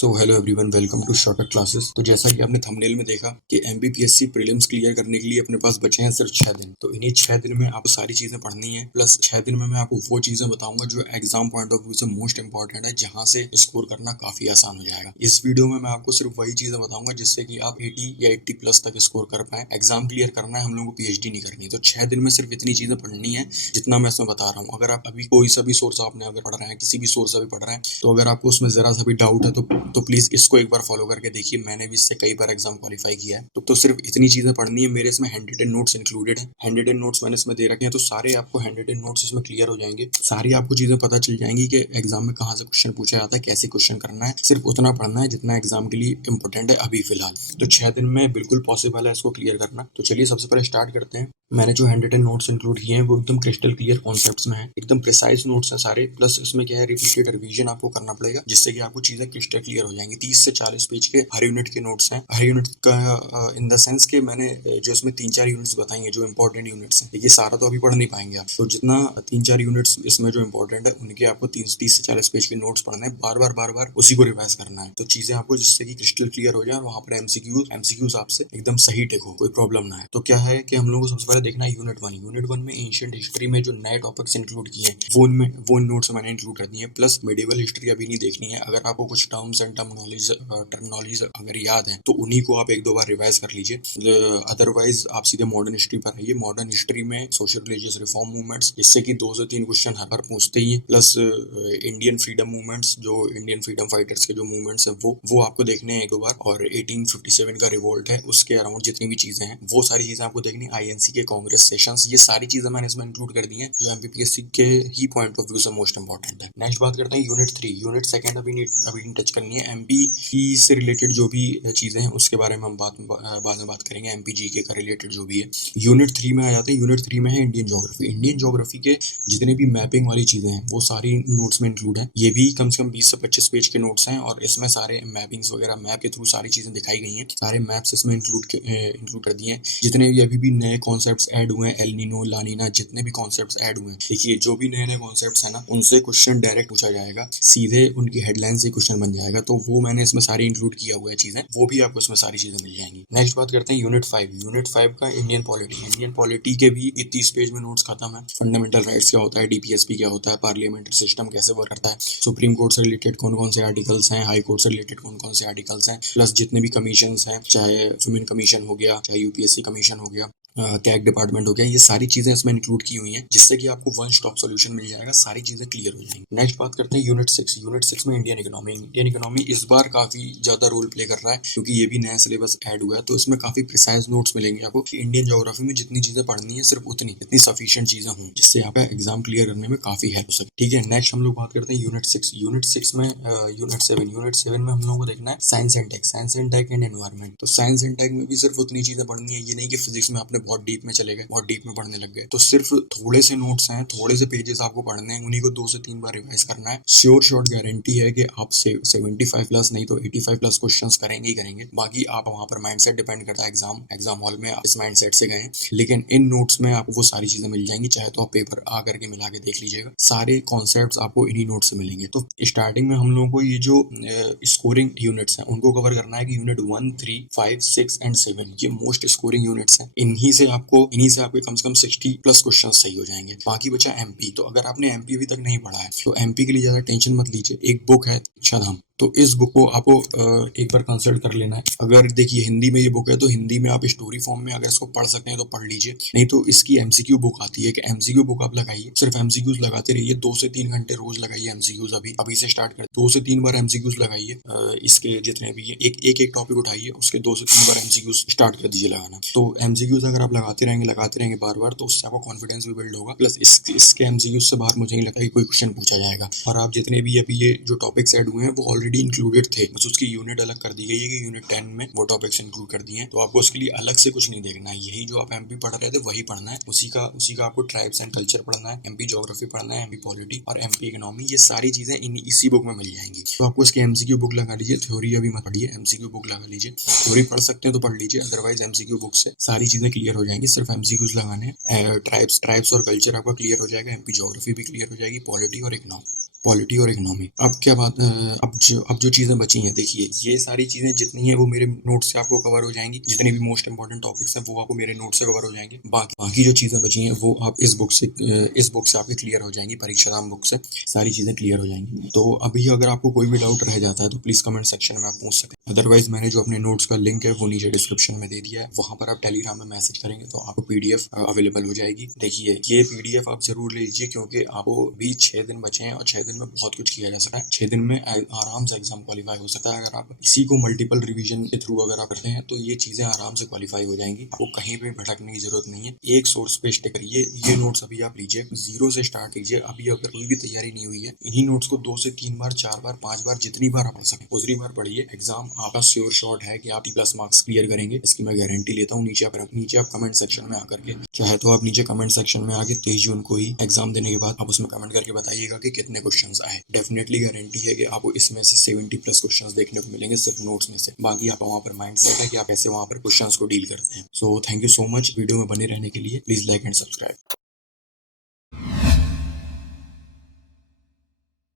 So hello everyone, welcome to shortcut classes. तो जैसा कि आपने थंबनेल में देखा कि एमपीपीएससी प्रीलिम्स क्लियर करने के लिए अपने पास बचे हैं सिर्फ 6 दिन। तो इन्हीं 6 दिन में आपको सारी चीजें पढ़नी है, प्लस 6 दिन में मैं आपको वो चीजें बताऊंगा जो एग्जाम पॉइंट ऑफ व्यू से मोस्ट इंपॉर्टेंट है, जहां से स्कोर करना काफी आसान हो जाएगा। इस वीडियो में मैं आपको सिर्फ वही चीजें बताऊंगा जिससे कि आप 80 या 80 प्लस तक स्कोर कर पाए। एग्जाम क्लियर करना है, हम लोगों को पीएचडी नहीं करनी। तो 6 दिन में सिर्फ इतनी चीजें पढ़नी है जितना मैं इसमें बता रहा हूँ। अगर आप अभी कोई सा भी सोर्स आपने अगर पढ़ रहे हैं, किसी भी सोर्स से भी पढ़ रहे हैं, तो अगर आपको उसमें जरा सा भी डाउट है तो प्लीज इसको एक बार फॉलो करके देखिए। मैंने भी इससे कई बार एग्जाम क्वालिफाई किया है। तो सिर्फ इतनी चीजें पढ़नी है। मेरे इसमें हैंड रिटन नोट्स इंक्लूडेड है। हैंड रिटन नोट्स मैंने इसमें दे रखे हैं, तो सारे आपको हैंड रिटन नोट्स इसमें क्लियर हो जाएंगे। सारी आपको चीजें पता चल जाएंगी कि एग्जाम में कहाँ से क्वेश्चन पूछा जाता है, कैसे क्वेश्चन करना है। सिर्फ उतना पढ़ना है जितना एग्जाम के लिए इंपॉर्टेंट है अभी फिलहाल। तो 6 दिन में बिल्कुल पॉसिबल है इसको क्लियर करना। तो चलिए सबसे पहले स्टार्ट करते हैं। मैंने जो हैंड रिटन नोट्स इंक्लूड किए हैं वो एकदम क्रिस्टल क्लियर कॉन्सेप्ट्स में है, एकदम प्रिसाइज नोट्स हैं सारे। प्लस इसमें क्या है, रिपीटेड रिवीजन आपको करना पड़ेगा जिससे कि आपको चीजें क्रिस्टल क्लियर हो जाएंगी। 30 से 40 पेज के हर यूनिट के नोट्स हैं। हर यूनिट का इन द सेंस के मैंने जो इसमें 3-4 यूनिट्स बताई हैं जो इंपॉर्टेंट यूनिट्स हैं। देखिए सारा तो अभी पढ़ नहीं पाएंगे आप, तो जितना 3-4 यूनिट्स इसमें जो इंपॉर्टेंट है उनके आपको 30 से 40 पेज के नोट्स पढ़ने हैं। बार बार उसी को रिवाइज करना है। तो चीजें आपको जिससे कि क्रिस्टल क्लियर हो जाए और वहां पर एमसीक्यूज आपसे एकदम सही टिक हो, कोई प्रॉब्लम ना है। तो क्या है कि हम लोगों को सबसे पहले देखना है यूनिट 1। यूनिट 1 में एंशिएंट हिस्ट्री में जो नए टॉपिक्स इंक्लूड किए हैं वो इन नोट्स मैंने इंक्लूड कर दिए हैं। प्लस मेडिवल हिस्ट्री अभी नहीं देखनी है। अगर आपको कुछ टर्म्स एंड टर्मिनोलॉजीज अगर याद है तो उन्हीं को आप 1-2 बार रिवाइज कर लीजिए। अदरवाइज आप सीधे मॉडर्न हिस्ट्री पर आइए। मॉडर्न हिस्ट्री में सोशल रिलीजियस रिफॉर्म मूवमेंट्स, जिससे कि 2 से 3 क्वेश्चन हर बार पूछते ही है। प्लस इंडियन फ्रीडम मूवमेंट्स, जो इंडियन फ्रीडम फाइटर्स के जो मूवमेंट्स हैं वो आपको देखने हैं 1-2 बार। और 1857 का रिवोल्ट है, उसके अराउंड जितनी भी चीजें हैं वो सारी चीजें आपको देखनी। आईएनसी के कांग्रेस सेशंस, ये सारी चीजें मैंने इसमें इंक्लूड कर दी हैं जो एमपीपीएससी के ही पॉइंट ऑफ व्यू से मोस्ट इंपॉर्टेंट है। नेक्स्ट बात करते हैं यूनिट 3। यूनिट सेकंड अभी नहीं टच करनी है। एमपी से रिलेटेड जो भी चीजें हैं उसके बारे में हम बाद में बात करेंगे। एमपी जीके का रिलेटेड जो भी है। यूनिट 3 में आ जाते हैं। यूनिट 3 में है इंडियन ज्योग्राफी। इंडियन ज्योग्राफी के जितने भी मैपिंग वाली चीजें हैं वो सारी नोट्स में इंक्लूड है। ये भी कम से कम 20 से 25 पेज के नोट्स हैं और इसमें सारे मैपिंग्स वगैरह, मैप के थ्रू सारी चीजें दिखाई गई हैं। सारे मैप्स इसमें इंक्लूड कर दिए हैं। जितने भी अभी भी नए कॉन्सेप्ट्स ऐड हुए हैं, एल नीनो, लानीना, जितने भी कॉन्सेप्ट्स ऐड हुए हैं, देखिए जो भी नए कॉन्सेप्ट्स है ना, उनसे क्वेश्चन डायरेक्ट पूछा जाएगा, सीधे उनकी हेडलाइन से क्वेश्चन बन जाएगा। तो वो मैंने इसमें सारी इंक्लूड किया हुआ है चीजें, वो भी आपको इसमें सारी चीजें मिल जाएंगी। नेक्स्ट बात करते हैं यूनिट 5। यूनिट 5 का इंडियन पॉलिटी। इंडियन पॉलिटी के भी 30 पेज में नोट्स खत्म है। फंडामेंटल राइट्स क्या होता है, डीपीएसपी क्या होता है, पार्लियामेंट्री सिस्टम कैसे वर्क करता है, सुप्रीम कोर्ट से रिलेटेड कौन कौन से आर्टिकल्स हैं, हाई कोर्ट से रिलेटेड कौन कौन से आर्टिकल्स हैं, प्लस जितने भी कमीशन हैं, चाहे वुमेन कमीशन हो गया, चाहे यूपीएससी कमीशन हो गया, कैग डिपार्टमेंट हो गया, ये सारी चीजें इसमें इंक्लूड की हुई हैं जिससे कि आपको वन स्टॉप सॉल्यूशन मिल जाएगा, सारी चीजें क्लियर हो जाएंगी। नेक्स्ट बात करते हैं यूनिट 6। यूनिट 6 में इंडियन इकोनॉमी। इंडियन इकोनॉमी इस बार काफी ज्यादा रोल प्ले कर रहा है क्योंकि ये भी नया सिलेबस ऐड हुआ है। तो इसमें काफी प्रिसाइज नोट्स मिलेंगे आपको। इंडियन ज्योग्राफी में जितनी चीजें पढ़नी है सिर्फ इतनी सफिशिएंट चीजें हों जिससे आपका एग्जाम क्लियर करने में काफी हेल्प हो सके। ठीक है, नेक्स्ट हम लोग बात करते हैं यूनिट 6। यूनिट 6 में यूनिट 7 में हम लोगों को देखना है science and tech and environment. तो साइंस एंड टेक में भी सिर्फ उतनी चीजें पढ़नी है। ये नहीं कि फिजिक्स में आपने बहुत डीप में चले गए, बहुत डीप में पढ़ने लग गए। तो सिर्फ थोड़े से नोट्स हैं, थोड़े से पेजेस आपको पढ़ने हैं, उन्हीं को 2 से 3 बार रिवाइज करना है। श्योर शॉर्ट गारंटी है कि आप 75 प्लस नहीं तो 85 प्लस क्वेश्चंस करेंगे ही करेंगे। बाकी आप वहां पर माइंडसेट डिपेंड करता है। एग्जाम हॉल में आप इस माइंडसेट से गए, लेकिन इन नोट्स में आपको वो सारी चीजें मिल जाएंगी। चाहे तो आप पेपर आ करके मिला के देख लीजिएगा, सारे कॉन्सेप्ट्स आपको इन्हीं नोट से मिलेंगे। तो स्टार्टिंग में हम लोगों को ये जो स्कोरिंग यूनिट्स हैं उनको कवर करना है कि यूनिट 1, 3, 5, 6 एंड 7 ये मोस्ट स्कोरिंग यूनिट्स हैं। इन्हीं से आपके कम से कम 60 प्लस क्वेश्चन सही हो जाएंगे। बाकी बचा एमपी। तो अगर आपने एमपी अभी तक नहीं पढ़ा है तो एमपी के लिए ज्यादा टेंशन मत लीजिए। एक बुक है इच्छाधाम, तो इस बुक को आपको एक बार कंसल्ट कर लेना है। अगर देखिए हिंदी में ये बुक है तो हिंदी में आप स्टोरी फॉर्म में अगर इसको पढ़ सकते हैं तो पढ़ लीजिए, नहीं तो इसकी एमसीक्यू बुक आती है कि एमसीक्यू बुक आप लगाइए, सिर्फ एमसीक्यूज लगाते रहिए। 2 से 3 घंटे रोज लगाइए एमसीक्यूज। अभी से स्टार्ट कर 2 से 3 बार एमसीक्यूज लगाइए। इसके जितने भी एक टॉपिक उठाइए, उसके 2 से 3 बार एमसीक्यूज स्टार्ट कर दीजिए लगाना। तो एमसीक्यूज अगर आप लगाते रहेंगे बार बार, तो उससे आपका कॉन्फिडेंस भी बिल्ड होगा। प्लस इसके एमसीक्यूज से बाहर मुझे नहीं लगता कि कोई क्वेश्चन पूछा जाएगा। और आप जितने भी अभी ये जो टॉपिक्स ऐड हुए हैं वो ऑलरेडी इंक्लूडेड थे, बस उसकी यूनिट अलग कर दी गई है कि यूनिट 10 में वो टॉपिक्स इंक्लूड कर दिए हैं। तो आपको उसके लिए अलग से कुछ नहीं देखना है। यही जो आप एमपी पढ़ रहे थे वही पढ़ना है। उसी का आपको ट्राइब्स एंड कल्चर पढ़ना है, एमपी ज्योग्राफी पढ़ना है, एमपी पॉलिटी और एमपी इकोनॉमी। ये सारी चीजें इसी बुक में मिल जाएंगी। तो आपको इसकी एमसीक्यू बुक लगा लीजिए, थ्योरी अभी मत पढ़िए, एमसीक्यू बुक लगा लीजिए। थ्योरी पढ़ सकते हैं तो पढ़ लीजिए, अदरवाइज एमसीक्यू बुक से सारी चीजें क्लियर हो जाएंगी। सिर्फ एमसीक्यूज लगाने हैं। ट्राइब्स और कल्चर आपका क्लियर हो जाएगा, एमपी ज्योग्राफी भी क्लियर हो जाएगी, पॉलिटी और इकोनॉमी। पॉलिटी और इकोनॉमी। अब क्या बात अब जो चीजें बची हैं, देखिए ये सारी चीजें जितनी है वो मेरे नोट से आपको कवर हो जाएंगी। जितने भी मोस्ट इंपॉर्टेंट टॉपिक्स हैं वो आपको मेरे नोट से कवर हो जाएंगे। बाकी जो चीजें बची हैं वो आप इस बुक से आपके क्लियर हो जाएंगी, परीक्षाराम बुक से सारी चीजें क्लियर हो जाएंगी। तो अभी अगर आपको कोई भी डाउट रह जाता है तो प्लीज कमेंट सेक्शन में आप पूछ सकते हैं। अदरवाइज मैंने जो अपने नोट्स का लिंक है वो नीचे डिस्क्रिप्शन में दे दिया है, वहां पर आप टेलीग्राम में मैसेज करेंगे तो आपको पीडीएफ अवेलेबल हो जाएगी। देखिए ये पीडीएफ आप जरूर ले लीजिए, क्योंकि आपको भी 6 दिन बचे हैं और 6 दिन में बहुत कुछ किया जा सकता है। 6 दिन में आराम से एग्जाम क्वालिफाई हो सकता है। अगर आप इसी को मल्टीपल रिवीजन के थ्रू अगर आप करते हैं तो ये चीजें आराम से क्वालिफाई हो जाएंगी। आपको कहीं पे भटकने की जरूरत नहीं है। एक सोर्स पे स्टिक करिए। ये नोट्स अभी आप लीजिए, जीरो से स्टार्ट कीजिए। अभी अगर कोई भी तैयारी नहीं हुई है, इन्हीं नोट्स को 2 से 3 बार, 4 बार, 5 बार, जितनी बार आप पढ़ सकें उतनी बार पढ़िए। एग्जाम आपका श्योर शॉट है कि आप प्लस मार्क्स क्लियर करेंगे, इसकी मैं गारंटी लेता हूँ। नीचे आप कमेंट सेक्शन में आकर के, चाहे तो आप नीचे कमेंट सेक्शन में आके 23 जून को ही एग्जाम देने के बाद आप उसमें कमेंट करके बताइएगा कि कितने क्वेश्चंस आए। डेफिनेटली गारंटी है कि आपको इसमें से 70 प्लस क्वेश्चंस देखने को मिलेंगे सिर्फ नोट्स में से। बाकी आप वहाँ पर माइंड सेट है कि आप कैसे वहाँ पर क्वेश्चंस को डील करते हैं। So thank you so much video में बने रहने के लिए। Please like and subscribe.